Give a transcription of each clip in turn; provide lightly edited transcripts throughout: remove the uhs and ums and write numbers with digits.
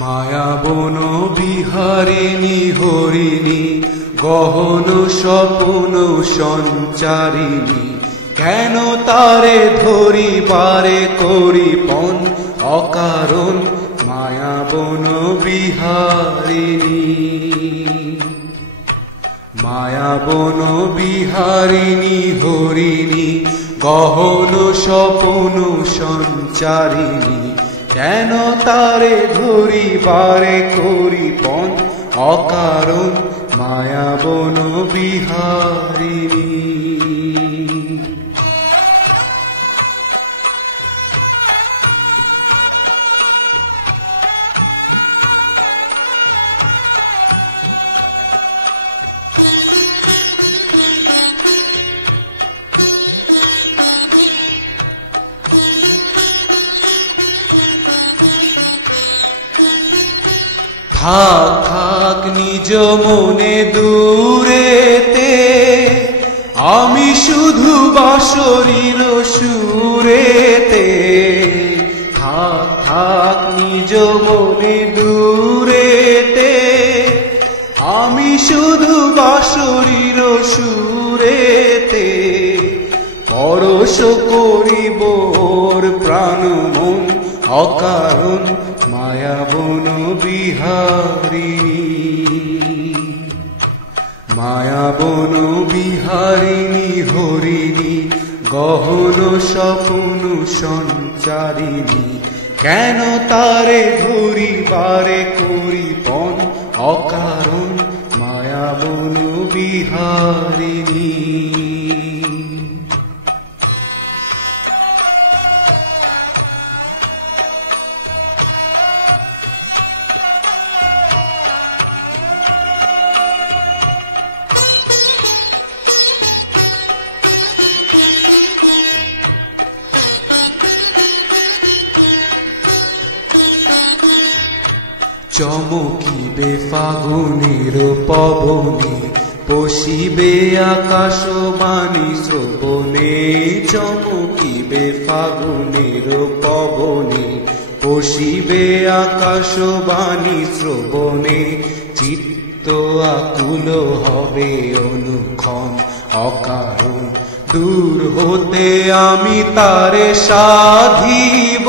মায়াবন বিহারিণী হরিণী গহন স্বপ্ন সঞ্চারিণী, কেন তারে ধরিবারে করিপন অকারণ মায়াবন বিহারিণী। মায়াবন বিহারিণী হরিণী গহন স্বপ্ন সঞ্চারিণী, কেন তারে ধরিবারে করিপন অকারণ মায়াবন বিহারিণী। থাক থাক নিজ মনে দূরেতে, আমি শুধু বাঁশরীর সুরেতে। থাক থাক নিজ মনে দূরেতে, আমি শুধু বাঁশরীর সুরেতে। পরশ করিব ওর প্রাণ মন অকারণ মায়াবন বিহারিণী। মায়াবন বিহারিণী হরিণী গহন স্বপ্ন সঞ্চারিণী, কেন তারে ধরিবারে করিপন অকারণ মায়াবন বিহারিণী। চমকিবে ফাগুনের পবনে, পশিবে আকাশবাণী শ্রবণে। চমকিবে ফাগুনের পবনে, পশিবে আকাশবাণী শ্রবণে। চিত্ত আকুল হবে অনুক্ষণ অকারণ, দূর হতে আমি তারে সাধিব।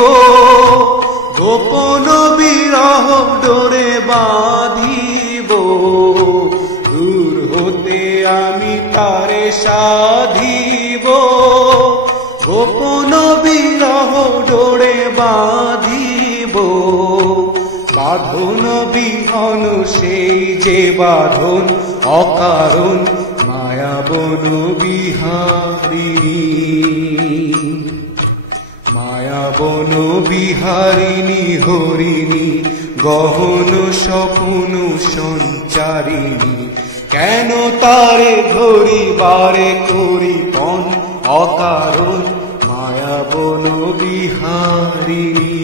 গোপন বিরহ ডোরে বাঁধিব, দূর হতে আমি তারে সাধিব। গোপন বিরহ ডোরে বাঁধিব, বাঁধন বিহন সেই যে বাঁধন অকারণ মায়াবন বিহারিণী। মায়াবন বিহারিণী হরিণী গহন স্বপ্ন সঞ্চারিণী, কেন তারে ধরিবারে করিপন অকারণ মায়াবন বিহারিণী।